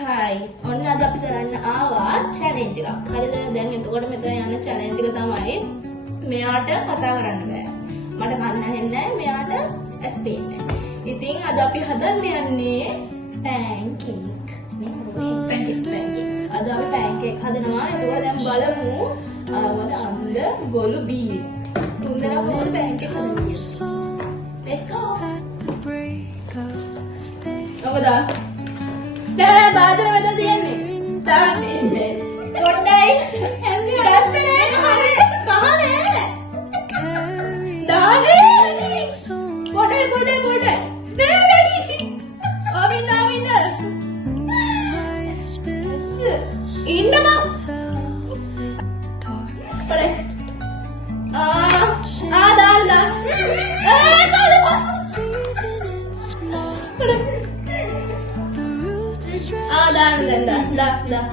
හායි ඔන්න අද අපි කරන්න ආවා චැලෙන්ජ් එකක්. හරිද? දැන් එතකොට මෙතන යන චැලෙන්ජ් එක තමයි මෙයාට කතා කරන්න බෑ. මට කන්න ඇහෙන්නේ නැහැ. මෙයාට ඇස් පේන්නේ නැහැ. ඉතින් අද අපි හදන්න යන්නේ පැන්කේක්. අද අපි පැන්කේක් හදනවා. ඒකෝර දැන් බලමු මට අන්ද ගොළු බී. තුන්දෙනා කොහොමද පැන්කේක් හදන්නේ? Let's go. මොකද? දැන් බාදර මෙතන තියෙන්නේ. තාන්නේ. පොඩ්ඩයි. හැන්දි ගත්තනේ. හරි. කහනේ. දානේ. පොඩේ. නේ වැඩි. ආවින්න. ඉන්නම. පොඩේ. දාන්න. දාන්න.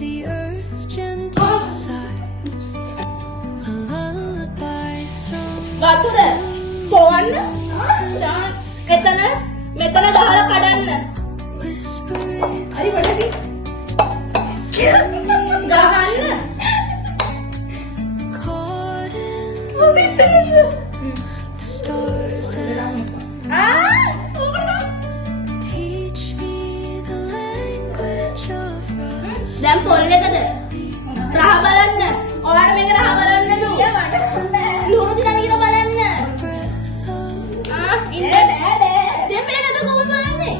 The earth's gentle sigh, a lullaby song. වතුර පොවන්න. දාන්න. මෙතන ගහලා කඩන්න. Whispering හරි වඩකි. ගහන්න. caught in මෙතන. the stars and teach me the language of rust. දැන් පොල් එකද? රහ බලන්න. ඔයාලා මේක රහ බලන්න නු. ලුණු දිනා කියලා බලන්න. Breath of ඉන්න බෑ. දැන් මේකද කොහොමද බලන්නේ?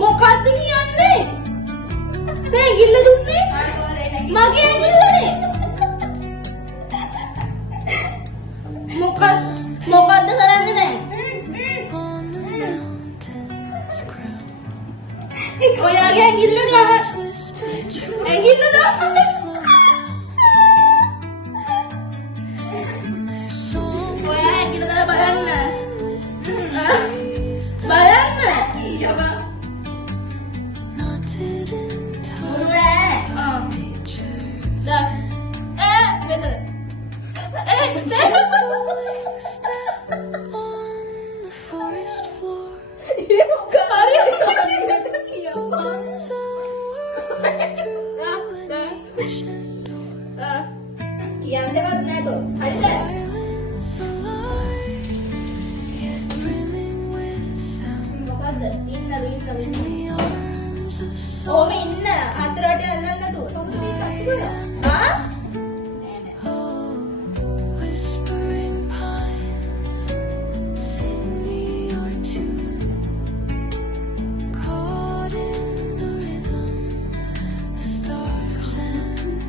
මොකද්ද කියන්නේ? දැන් ගිල්ල දුන්නේ? මගේ ඇඟිල්ලනේ. මොකද්ද කරන්නේ දැන්? on the mountain's crown. ඔයාගේ ඇඟිල්ල ගහ. Whispered truth ඇඟිල්ල දාන්න. in their song. ඔයා ඇඟිල්ල දාලා බලන්න. Trees බලන්න. knotted in nature. මෙතන. Going step on the forest floor. Opens a world through an ancient door. Silence alive, yet brimming with sound. In the arms of song. Oh, whispering pines, sing me your tune. Caught in the rhythm, the stars and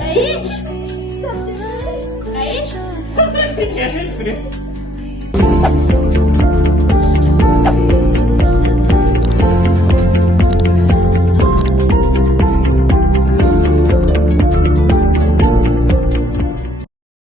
teach me the language of